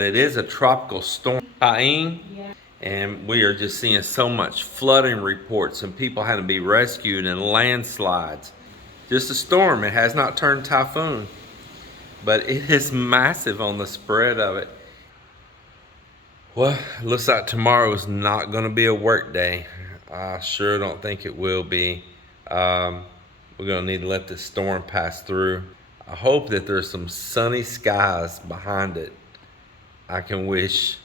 It is a tropical storm, Paeng, and we are just seeing so much flooding reports and people having to be rescued and landslides. Just a storm. It has not turned typhoon, but it is massive on the spread of it. Well, it looks like tomorrow is not going to be a work day. I sure don't think it will be. We're going to need to let this storm pass through. I hope that there's some sunny skies behind it. I can wish.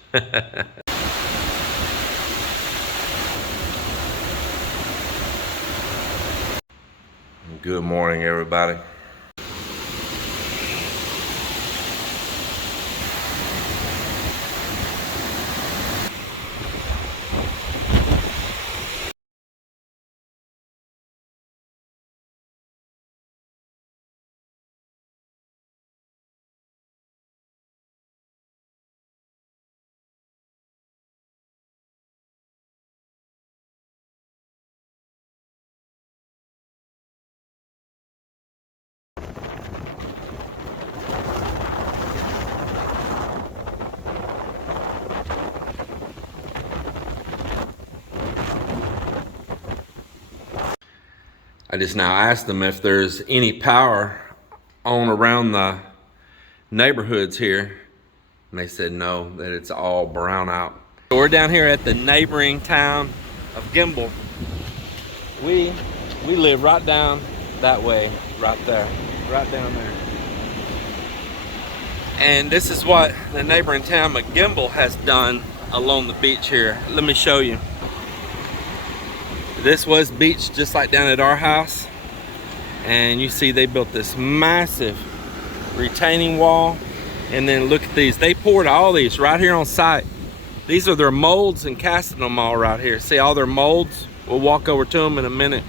Good morning, everybody. I just now asked them if there's any power on around the neighborhoods here, and they said no, that it's all brown out. So we're down here at the neighboring town of Gimbal. We live right down that way, right there, right down there. And this is what the neighboring town of Gimbal has done along the beach here. Let me show you. This was beach just like down at our house, and you see they built this massive retaining wall. And then look at these, they poured all these right here on site. These are their molds and casting them all right here. See all their molds? We'll walk over to them in a minute.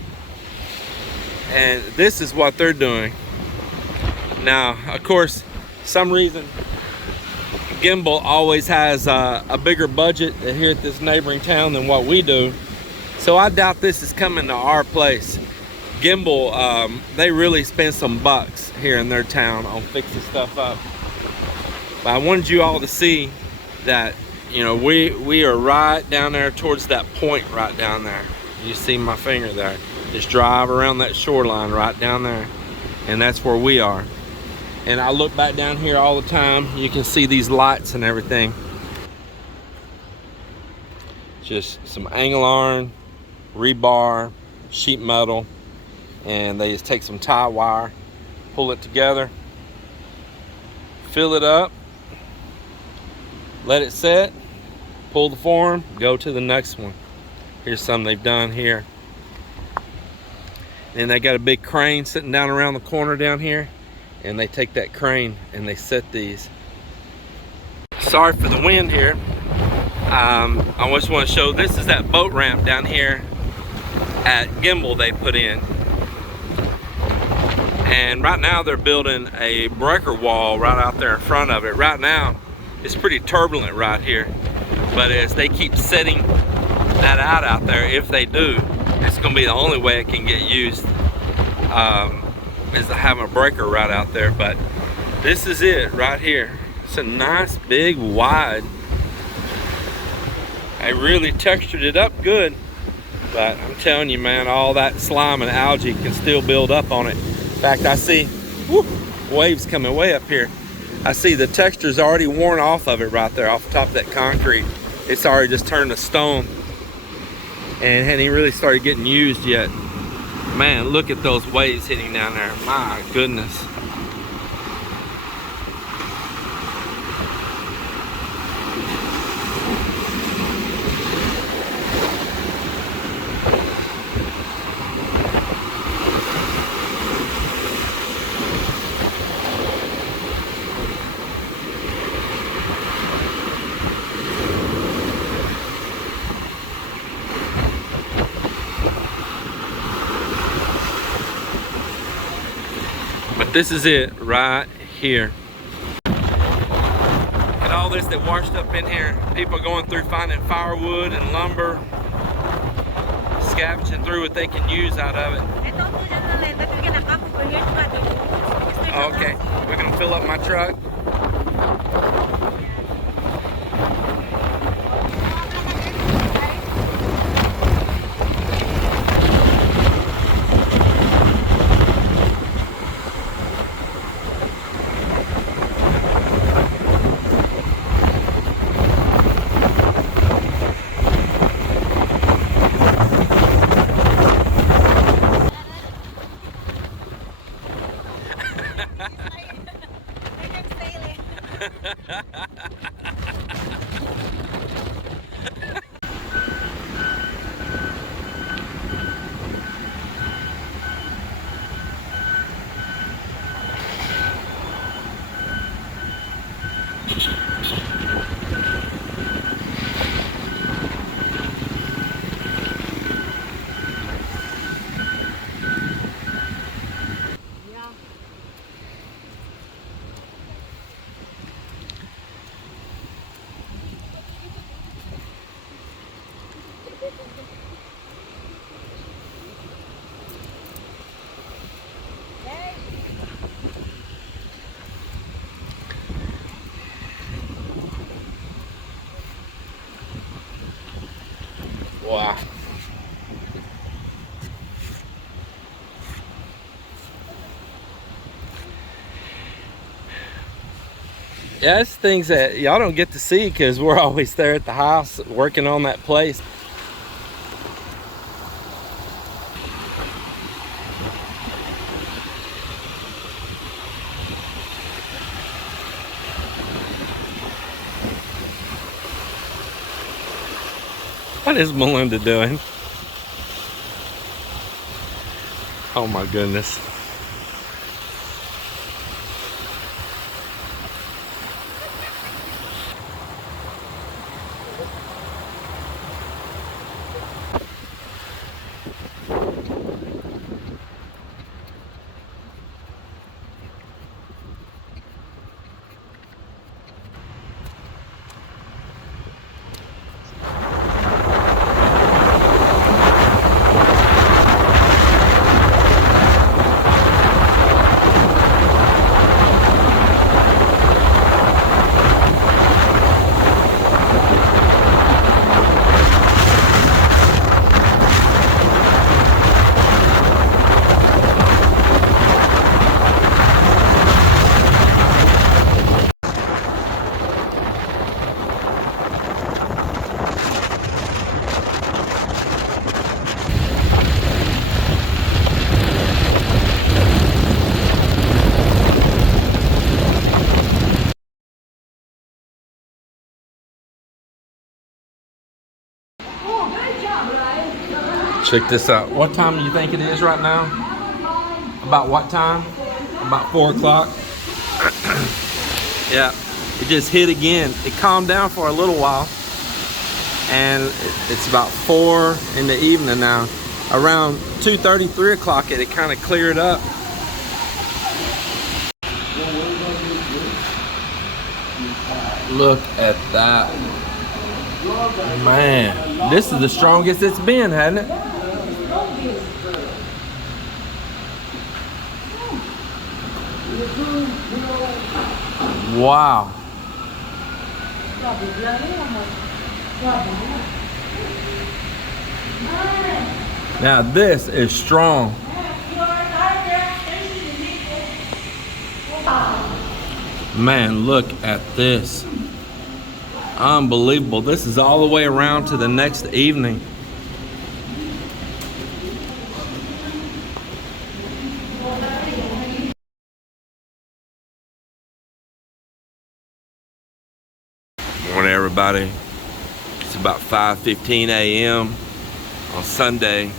And this is what they're doing. Now, of course, some reason Gimbal always has a bigger budget here at this neighboring town than what we do. So I doubt this is coming to our place. Gimbal, they really spend some bucks here in their town on fixing stuff up. But I wanted you all to see that, you know, we are right down there towards that point right down there. You see my finger there. Just drive around that shoreline right down there, and that's where we are. And I look back down here all the time. You can see these lights and everything. Just some angle iron, rebar, sheet metal, and they just take some tie wire, pull it together, fill it up, let it set, pull the form, go to the next one. Here's some they've done here. And they got a big crane sitting down around the corner down here, and they take that crane and they set these. Sorry for the wind here. I just want to show, this is that boat ramp down here at Gimbal they put in. And right now they're building a breaker wall right out there in front of it. Right now it's pretty turbulent right here, but as they keep setting that out there, if they do, it's going to be the only way it can get used, is to have a breaker right out there. But this is it right here. It's a nice big wide. I really textured it up good, but I'm telling you, man, all that slime and algae can still build up on it. In fact, I see waves coming way up here. I see the texture's already worn off of it right there, off the top of that concrete. It's already just turned to stone and hadn't even really started getting used yet. Man, look at those waves hitting down there. My goodness. But this is it right here. And all this that washed up in here, people going through finding firewood and lumber, scavenging through what they can use out of it. Okay, we're gonna fill up my truck. Wow. Yeah, that's things that y'all don't get to see because we're always there at the house working on that place. What is Melinda doing? Oh my goodness. Check this out. What time do you think it is right now? About what time? About 4 o'clock. Yeah, it just hit again. It calmed down for a little while, and it's about 4 in the evening now. Around 2:30, 3 o'clock, it kind of cleared up. Look at that. Man, this is the strongest it's been, hasn't it? Wow. Now this is strong. Man, look at this. Unbelievable. This is all the way around to the next evening. Morning, everybody. It's about 5:15 a.m. on Sunday,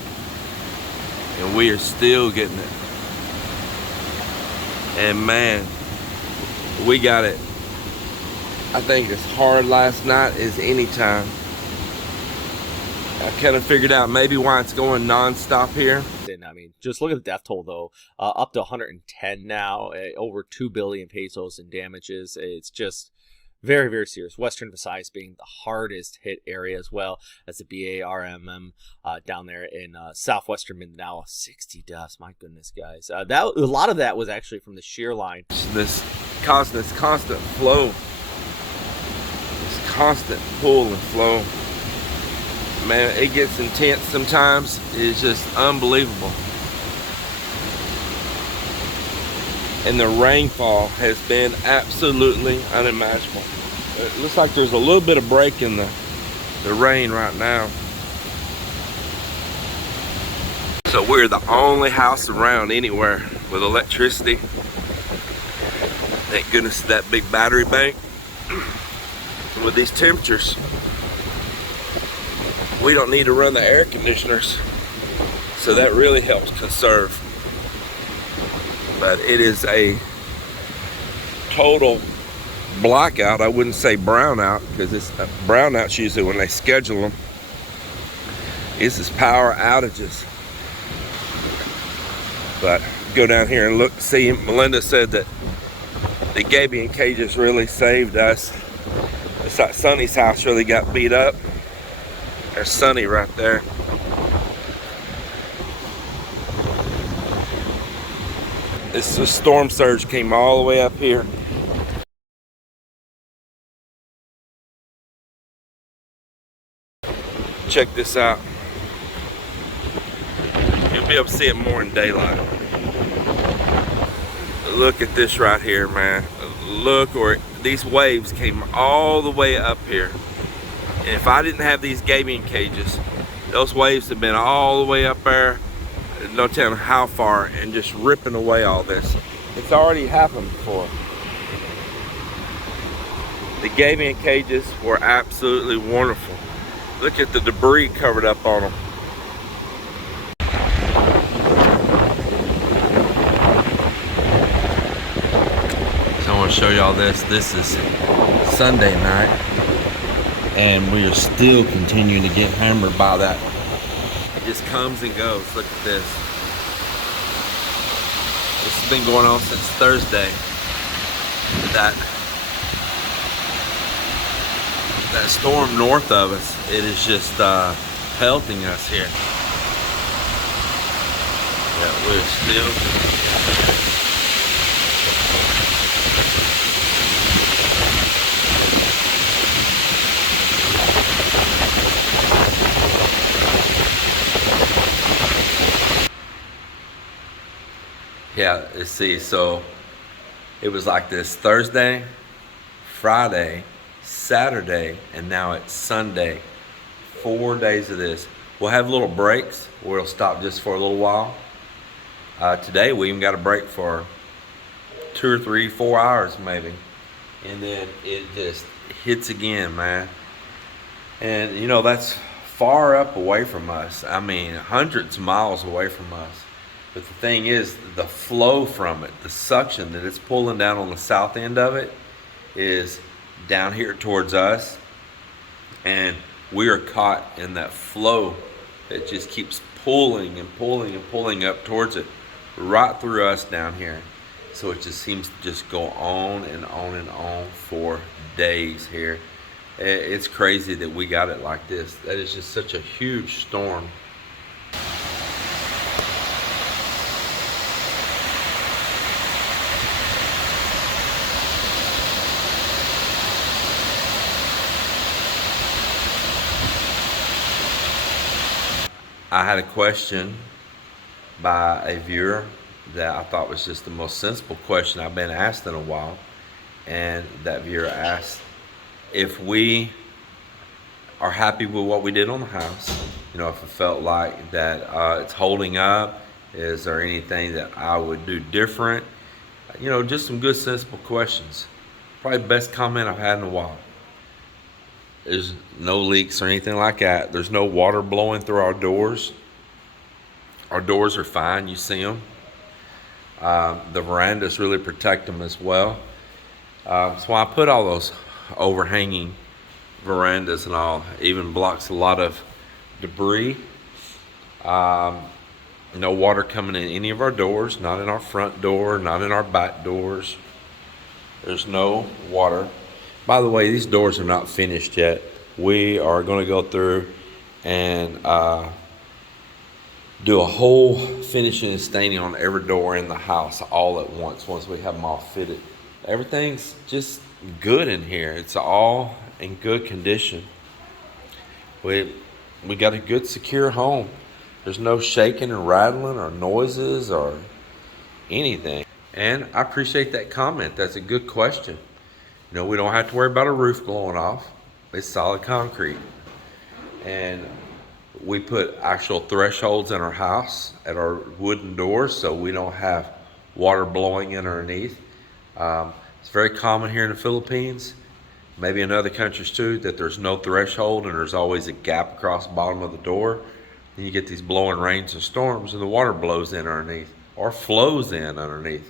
and we are still getting it. And man, we got it. I think as hard last night as any time. I kind of figured out maybe why it's going non-stop here. And I mean, just look at the death toll though, up to 110 now, over 2 billion pesos in damages. It's just very, very serious. Western Visayas being the hardest hit area as well as the BARMM down there in southwestern Mindanao. 60 deaths, my goodness, guys. A lot of that was actually from the shear line. This causing this constant flow. constant pull and flow. Man, it gets intense sometimes. It's just unbelievable. And the rainfall has been absolutely unimaginable. It looks like there's a little bit of break in the rain right now. So we're the only house around anywhere with electricity. Thank goodness for that big battery bank. And with these temperatures, we don't need to run the air conditioners. So that really helps conserve. But it is a total blackout. I wouldn't say brownout, because it's brownouts usually when they schedule them. This is power outages. But go down here and look, see, Melinda said that the gabion cages really saved us. It's like Sonny's house really got beat up. There's Sonny right there. This storm surge came all the way up here. Check this out. You'll be able to see it more in daylight. Look at this right here, man. Look where these waves came all the way up here. And if I didn't have these gabion cages, those waves have been all the way up there, no telling how far, and just ripping away all this. It's already happened before. The gabion cages were absolutely wonderful. Look at the debris covered up on them. So I want to show y'all this. This is Sunday night, and we are still continuing to get hammered by that. It just comes and goes. Look at this. This has been going on since Thursday. That storm north of us, it is just pelting us here. Yeah, we're still. Yeah, let's see, so it was like this Thursday, Friday, Saturday, and now it's Sunday. 4 days of this. We'll have little breaks where it'll stop just for a little while. Today we even got a break for 2 or 3, 4 hours maybe. And then it just hits again, man. And you know, that's far up away from us. I mean, hundreds of miles away from us. But the thing is, the flow from it, the suction that it's pulling down on the south end of it is down here towards us. And we are caught in that flow that just keeps pulling and pulling and pulling up towards it, right through us down here. So it just seems to just go on and on and on for days here. It's crazy that we got it like this. That is just such a huge storm. I had a question by a viewer that I thought was just the most sensible question I've been asked in a while. And that viewer asked if we are happy with what we did on the house. You know, if it felt like that it's holding up. Is there anything that I would do different? You know, just some good sensible questions. Probably the best comment I've had in a while. There's no leaks or anything like that. There's no water blowing through our doors. Our doors are fine, you see them. The verandas really protect them as well. So I put all those overhanging verandas and all, even blocks a lot of debris. No water coming in any of our doors, not in our front door, not in our back doors. There's no water. By the way, these doors are not finished yet. We are going to go through and do a whole finishing and staining on every door in the house all at once we have them all fitted. everything's just good in here. It's all in good condition. We got a good secure home. There's no shaking and rattling or noises or anything. And I appreciate that comment. That's a good question. You know, we don't have to worry about a roof blowing off. It's solid concrete. And we put actual thresholds in our house at our wooden doors so we don't have water blowing in underneath. It's very common here in the Philippines, maybe in other countries too, that there's no threshold and there's always a gap across the bottom of the door. And you get these blowing rains and storms and the water blows in underneath or flows in underneath.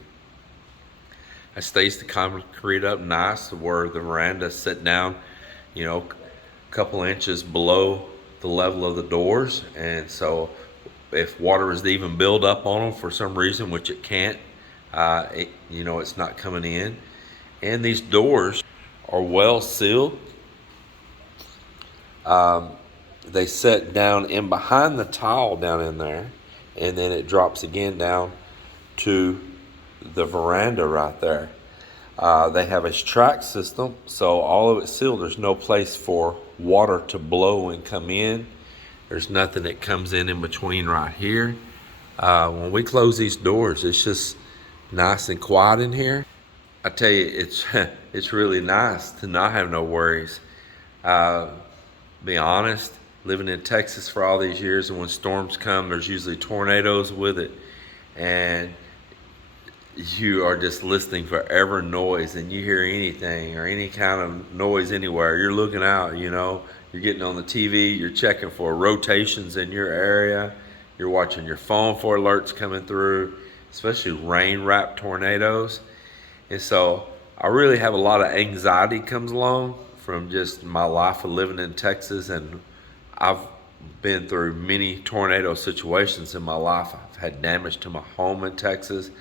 It stays the concrete up nice where the veranda sit down, you know, a couple inches below the level of the doors. And so if water is to even build up on them for some reason, which it can't, it's not coming in. And these doors are well sealed. They set down in behind the tile down in there, and then it drops again down to the veranda right there. They have a track system, so all of it's sealed. There's no place for water to blow and come in. There's nothing that comes in between right here. When we close these doors, it's just nice and quiet in here. I tell you, it's really nice to not have no worries. Be honest, living in Texas for all these years, and when storms come, there's usually tornadoes with it, and you are just listening for every noise, and you hear anything or any kind of noise anywhere, you're looking out, you know, you're getting on the TV, you're checking for rotations in your area, you're watching your phone for alerts coming through, especially rain-wrapped tornadoes. And so I really have a lot of anxiety comes along from just my life of living in Texas, and I've been through many tornado situations in my life. I've had damage to my home in Texas.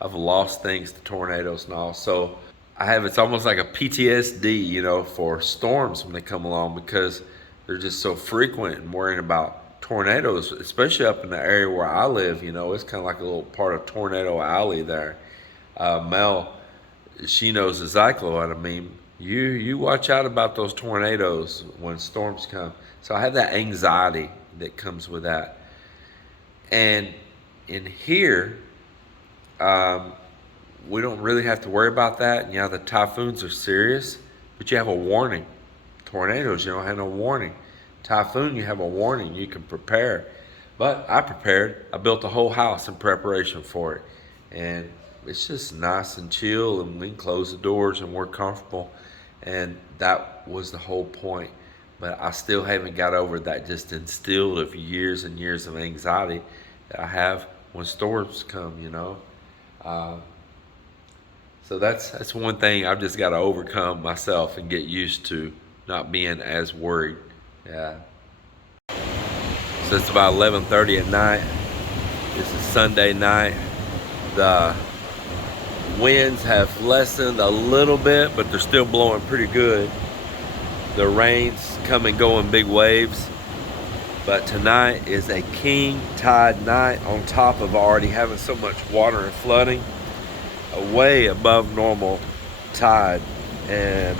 I've lost things to tornadoes and all. So it's almost like a PTSD, you know, for storms when they come along, because they're just so frequent, and worrying about tornadoes, especially up in the area where I live, you know, it's kind of like a little part of Tornado Alley there. Mel, she knows exactly what I mean. You watch out about those tornadoes when storms come. So I have that anxiety that comes with that. And in here, we don't really have to worry about that. And yeah, the typhoons are serious, but you have a warning. Tornadoes, you don't have no warning. Typhoon, you have a warning. You can prepare. But I prepared. I built a whole house in preparation for it. And it's just nice and chill, and we can close the doors and we're comfortable. And that was the whole point. But I still haven't got over that just instilled of years and years of anxiety that I have when storms come, you know. So that's one thing I've just got to overcome myself and get used to, not being as worried. Yeah. So it's about 11:30 at night. This is Sunday night. The winds have lessened a little bit, but they're still blowing pretty good. The rains come and go in big waves. But tonight is a king tide night, on top of already having so much water and flooding, way above normal tide. And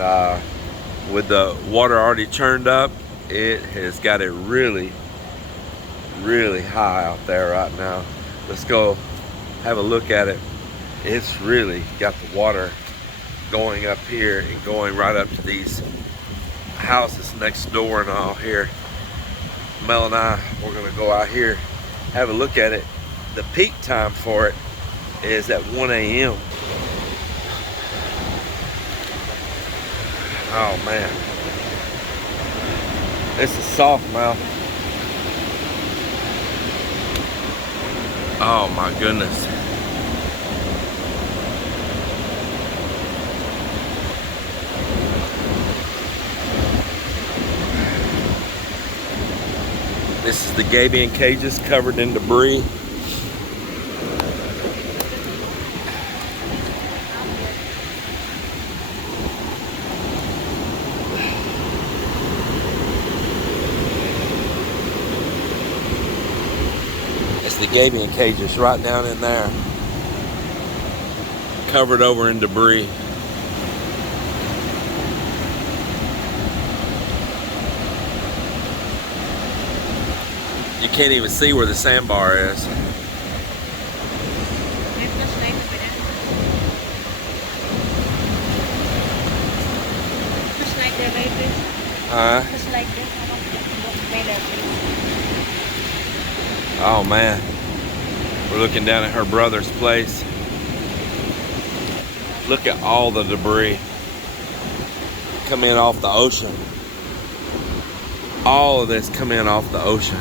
with the water already churned up, it has got it really, really high out there right now. Let's go have a look at it. It's really got the water going up here and going right up to these houses next door and all here. Mel and I, we're gonna go out here, have a look at it. The peak time for it is at 1 a.m. Oh man, this is soft, Mel. Oh my goodness. This is the gabion cages covered in debris. It's the gabion cages right down in there, covered over in debris. You can't even see where the sandbar is. Just like the babies. Just like this. I want to play there, please. Oh man. We're looking down at her brother's place. Look at all the debris come in off the ocean. All of this come in off the ocean.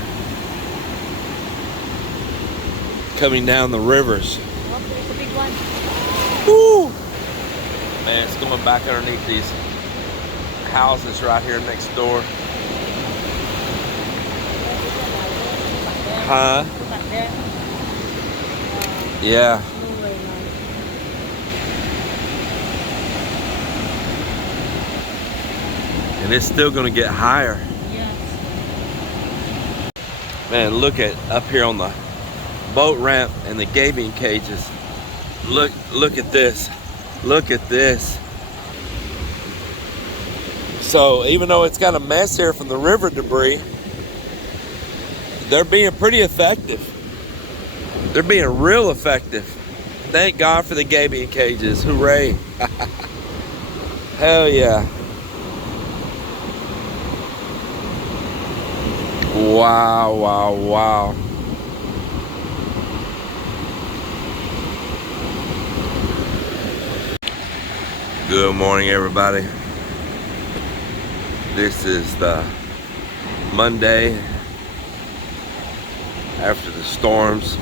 Coming down the rivers. Oh, there's a big one. Woo! Man, it's coming back underneath these houses right here next door. Huh? Look at there. Yeah. No way, man. And it's still gonna get higher. Yes. Man, look at up here on the boat ramp and the gaming cages. Look at this. Look at this. So even though it's got a mess here from the river debris, they're being pretty effective. They're being real effective. Thank God for the gaming cages. Hooray. Hell yeah. Wow, wow, wow. Good morning, everybody. This is the Monday after the storms.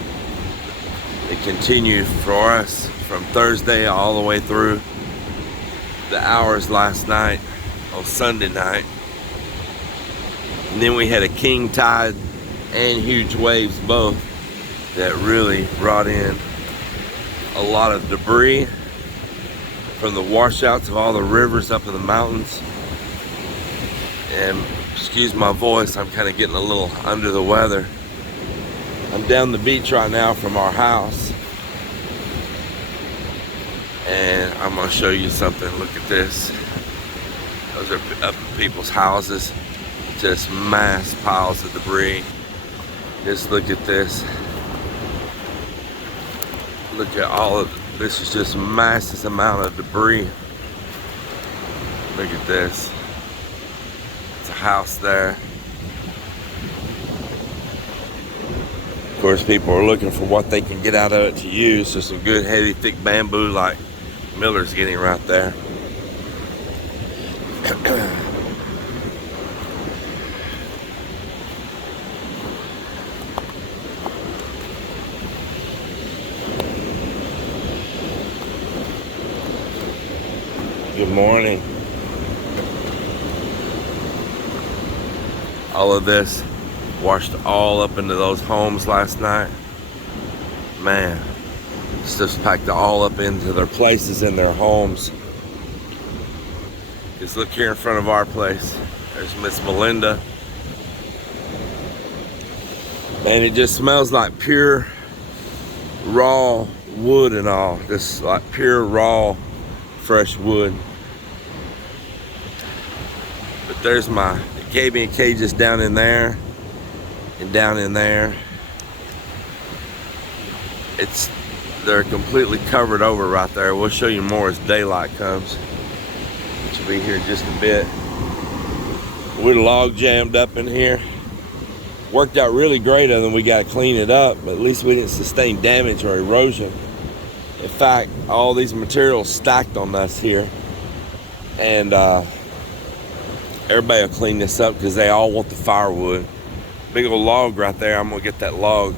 They continued for us from Thursday all the way through the hours last night on Sunday night. And then we had a king tide and huge waves both that really brought in a lot of debris from the washouts of all the rivers up in the mountains. And excuse my voice, I'm kind of getting a little under the weather. I'm down the beach right now from our house, and I'm gonna show you something. Look at this. Those are up in people's houses. Just mass piles of debris. Just look at this. Look at all of this. Is just massive amount of debris. Look at this. It's a house there. Of course, people are looking for what they can get out of it to use. So some good heavy thick bamboo like Miller's getting right there. Good morning. All of this washed all up into those homes last night. Man, it's just packed all up into their places in their homes. Just look here in front of our place. There's Miss Melinda. And it just smells like pure raw wood and all. Just like pure raw fresh wood. But there's my gaming cages down in there. And down in there, they're completely covered over right there. We'll show you more as daylight comes, which will be here in just a bit. We're log jammed up in here. Worked out really great other than we got to clean it up, but at least we didn't sustain damage or erosion. In fact, all these materials stacked on us here, and everybody will clean this up because they all want the firewood. Big old log right there. I'm gonna get that log.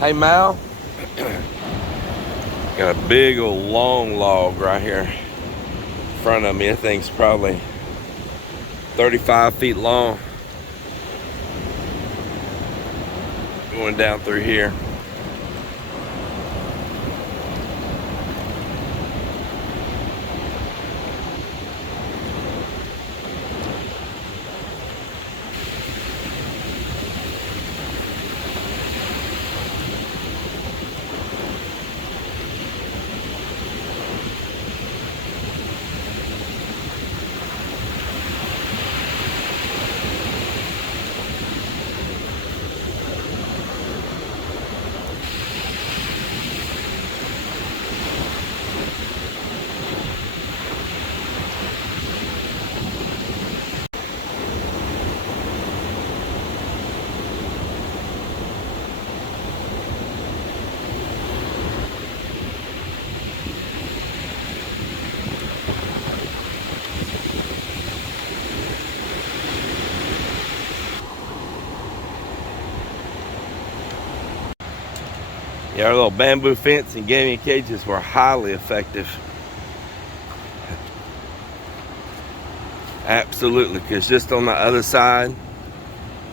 Hey Mal, got a big old long log right here in front of me. That thing's probably 35 feet long. Going down through here. Yeah, our little bamboo fence and gaming cages were highly effective. Absolutely, because just on the other side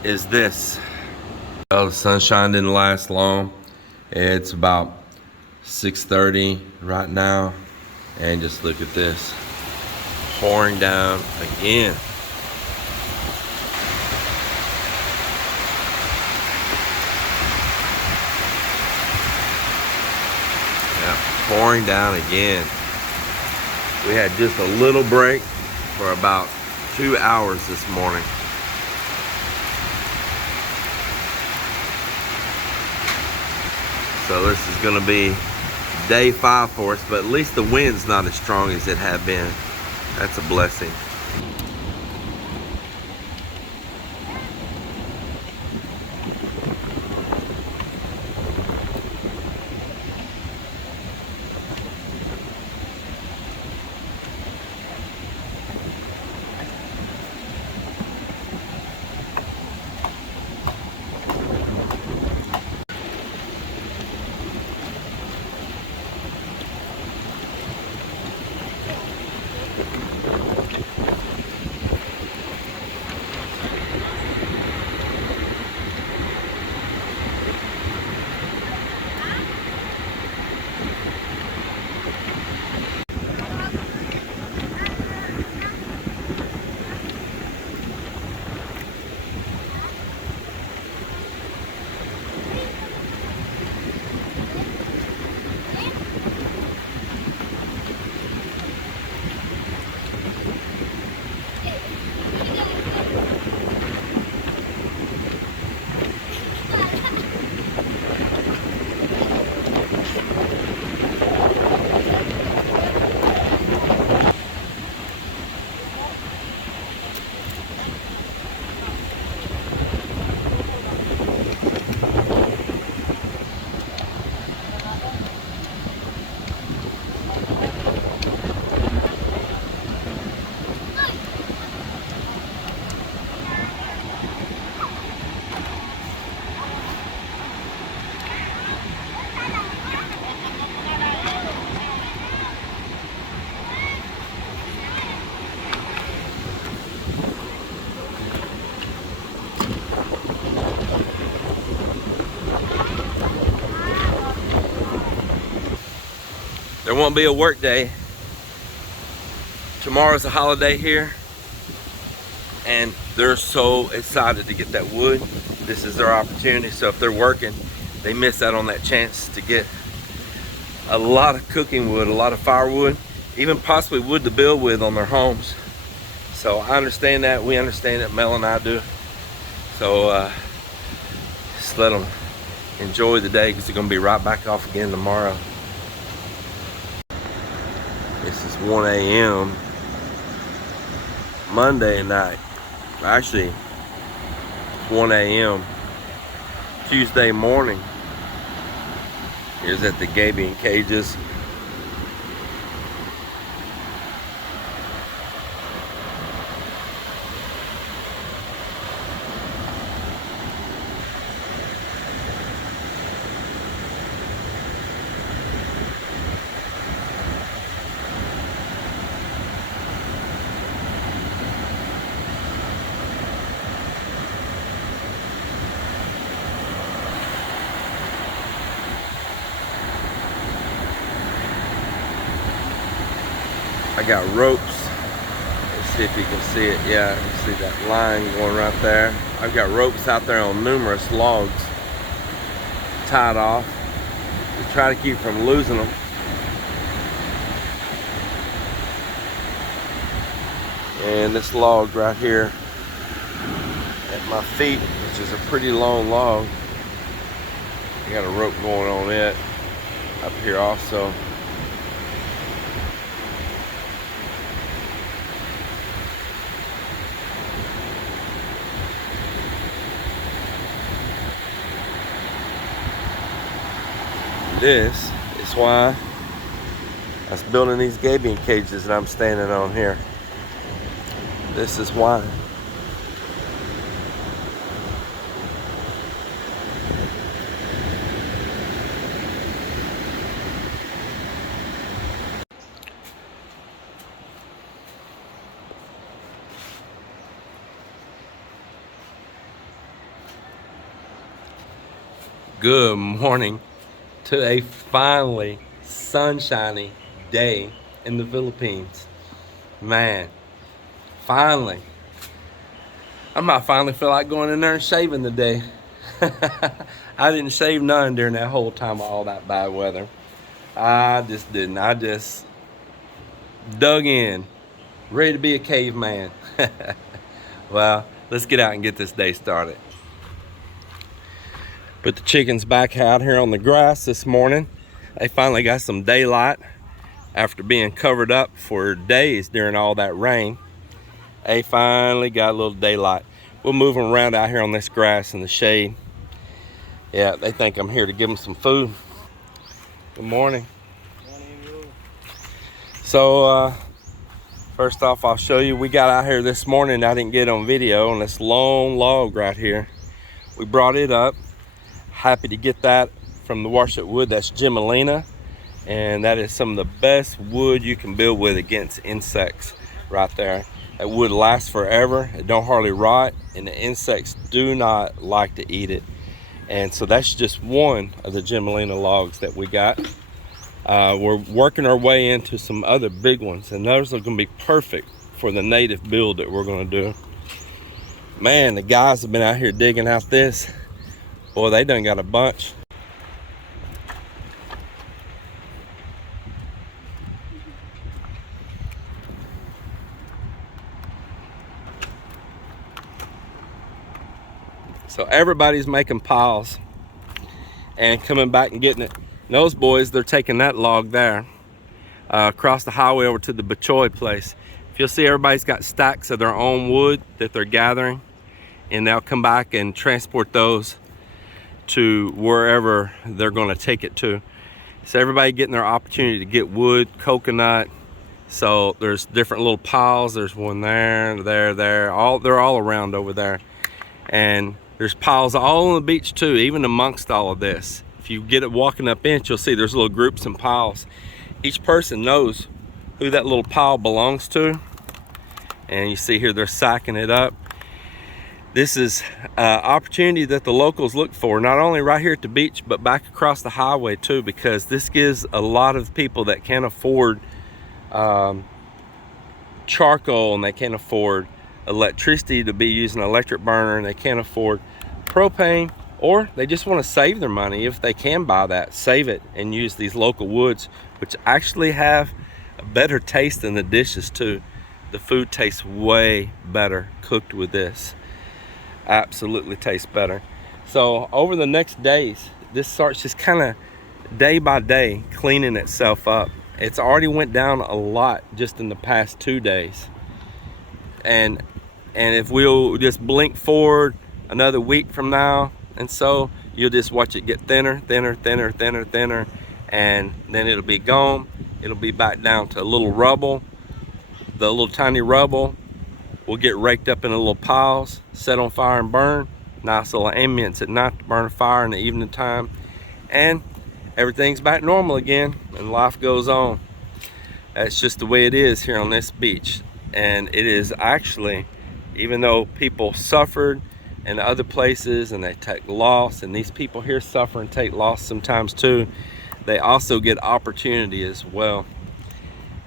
is this. Well, the sunshine didn't last long. It's about 6:30 right now, and just look at this, pouring down again. Yeah, pouring down again. We had just a little break for about 2 hours this morning. So this is going to be day 5 for us, but at least the wind's not as strong as it had been. That's a blessing. There won't be a work day. Tomorrow's a holiday here, and they're so excited to get that wood. This is their opportunity, so if they're working, they miss out on that chance to get a lot of cooking wood, a lot of firewood, even possibly wood to build with on their homes. So I understand that, we understand it, Mel and I do. So just let them enjoy the day, because they're gonna be right back off again tomorrow. This is 1 a.m. Monday night. Actually, it's 1 a.m. Tuesday morning. Here's at the gaming cages. I got ropes. Let's see if you can see it. Yeah, you see that line going right there. I've got ropes out there on numerous logs tied off to try to keep from losing them. And this log right here at my feet, which is a pretty long log, I got a rope going on it up here also. This is why I was building these gaming cages that I'm standing on here. This is why. Good morning to a finally sunshiny day in the Philippines. Man, finally. I might finally feel like going in there and shaving today. I didn't shave none during that whole time of all that bad weather. I just didn't. I just dug in, ready to be a caveman. Well, let's get out and get this day started. Put the chickens back out here on the grass this morning. They finally got some daylight after being covered up for days during all that rain. They finally got a little daylight. We'll move them around out here on this grass in the shade. Yeah, they think I'm here to give them some food. Good morning. So, first off, I'll show you, we got out here this morning. I didn't get on video on this long log right here. We brought it up. Happy to get that from the Washlet wood. That's Melinda, and that is some of the best wood you can build with against insects right there. That wood lasts forever. It don't hardly rot, and the insects do not like to eat it. And so that's just one of the Melinda logs that we got. We're working our way into some other big ones, and those are going to be perfect for the native build that we're going to do. Man, the guys have been out here digging out this. Boy, they done got a bunch. So everybody's making piles and coming back and getting it. And those boys, they're taking that log there across the highway over to the Bachoy place. If you'll see, everybody's got stacks of their own wood that they're gathering, and they'll come back and transport those to wherever they're going to take it to. So everybody getting their opportunity to get wood, coconut. So there's different little piles. There's one there, there. They're all around over there. And there's piles all on the beach too, even amongst all of this. If you get it walking up in, you'll see there's little groups and piles. Each person knows who that little pile belongs to. And you see here, they're sacking it up. This is an opportunity that the locals look for, not only right here at the beach, but back across the highway too, because this gives a lot of people that can't afford charcoal, and they can't afford electricity to be using an electric burner, and they can't afford propane, or they just want to save their money. If they can buy that, save it and use these local woods, which actually have a better taste than the dishes too. The food tastes way better cooked with this. Absolutely tastes better. So over the next days, this starts just kind of day by day cleaning itself up. It's already went down a lot just in the past 2 days, and if we'll just blink forward another week from now, and so you'll just watch it get thinner, thinner, thinner, thinner, thinner, and then it'll be gone. It'll be back down to a little rubble. The little tiny rubble will get raked up into little piles, set on fire and burn. Nice little ambience at night to burn a fire in the evening time. And everything's back normal again, and life goes on. That's just the way it is here on this beach. And it is actually, even though people suffered in other places and they take loss, and these people here suffer and take loss sometimes too, they also get opportunity as well.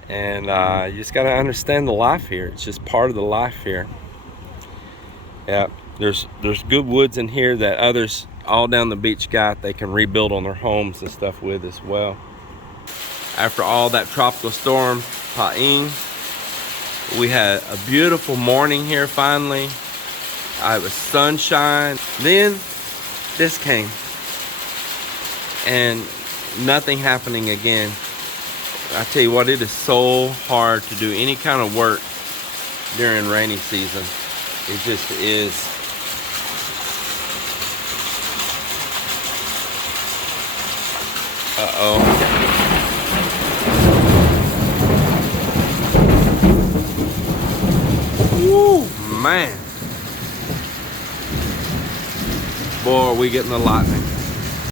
And you just got to understand the life here. It's just part of the life here. Yeah, there's good woods in here that others all down the beach got. They can rebuild on their homes and stuff with as well. After all that Tropical Storm Paeng, we had a beautiful morning here finally. It was sunshine. Then this came, and nothing happening again. I tell you what, it is so hard to do any kind of work during rainy season. It just is. Uh-oh. Woo, man. Boy, are we getting the lightning.